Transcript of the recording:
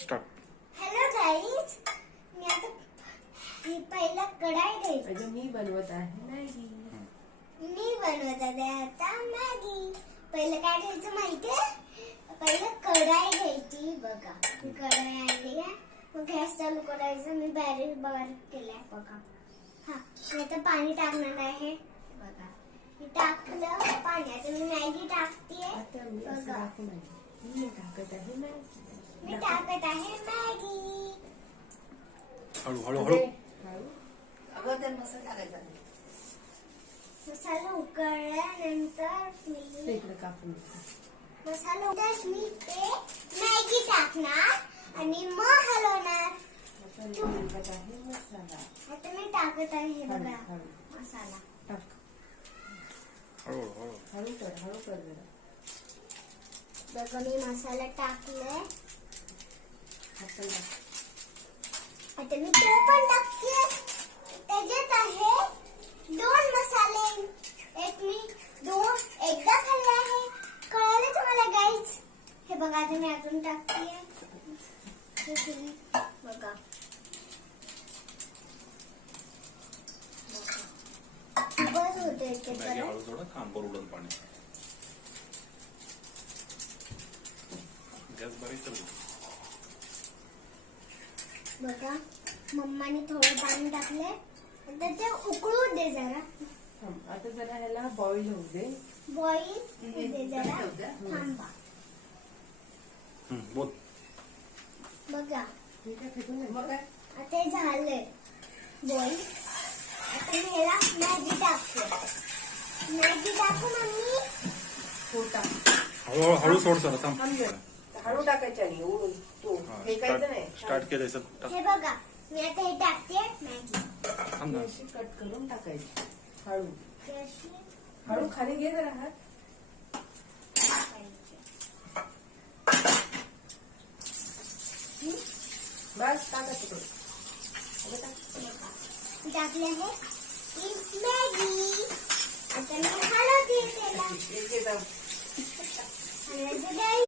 Start. Hello guys, मी आता पहिला कढाई घ्यायची. अजून मी बनवत आहे मॅगी. मी बनवत आहे आता मॅगी. पहिलं काय घ्यायचं माहितीये? पहिलं कढाई घ्यायची. बघा मी कढाई आणली आहे. मग गॅस चालू करायचं. मी बारीक केलाय बघा. हा, मी आता पाणी टाकणार आहे. बघा मी टाकलं पाणी. आता मी मॅगी टाकतेय. आता मी असं बघा दाखवू मॅगी. मी टाकत आहे मॅगी. मी टाकत आहे मॅगी. हळू हळू हळू. अगोदर मसाला टाकायचा नाही. मसाला उकळल्यानंतर मी इकडे कापून मसाला उकळल्यावर मी ते मॅगी टाकणार आणि मग हलवणार. मसाला टाकत आहे मसाला. आता मी टाकत आहे हे बघा हळू मसाला. टाक. हळू हळू. हळू कर जरा. बघा मी मसाला टाकलाय. आपण टाक. आता मी तो पण टाकते. त्याच्यात आहे 2 मसाले. एक मी एकदा खाल्ले आहे. कळलं तुम्हाला गाईज? हे बघा आता मी अजून टाकते. बघा बस होते ते मॅगी परत. हळू थोडं खांबर उडल पाणी. गॅस बारीक कर. बघा मम्माने थोडं पाणी टाकले. आता ते उकळू दे जरा. आता जरा ह्याला बॉईल होऊ दे. बॉईल होऊ दे जरा. थांबा. बोल. बघा मी काय फेकून नाही. मग काय आता हे झालंय बॉईल. आता मी ह्याला मॅगी टाकते. मॅगी टाकू मम्मी. तो टाक. हळू हळू सोड सर. थांब. थांब जरा. हळू टाकायच्या नाही. ओढून तो फेकायचं नाही. स्टार्ट केलंय सर. टाक. हे बघा मी आता हे टाकते मॅगी. थांब ना. अशी कट करून टाकायची. हळू ही अशी हळू खाली घे जरा हात. टाकायची. बस टाका तिकडे. आता टाक. मी टाकले आहे ही मॅगी. आता मी हलवते त्याला. एक एक जाऊ. हलवायचं गाईज.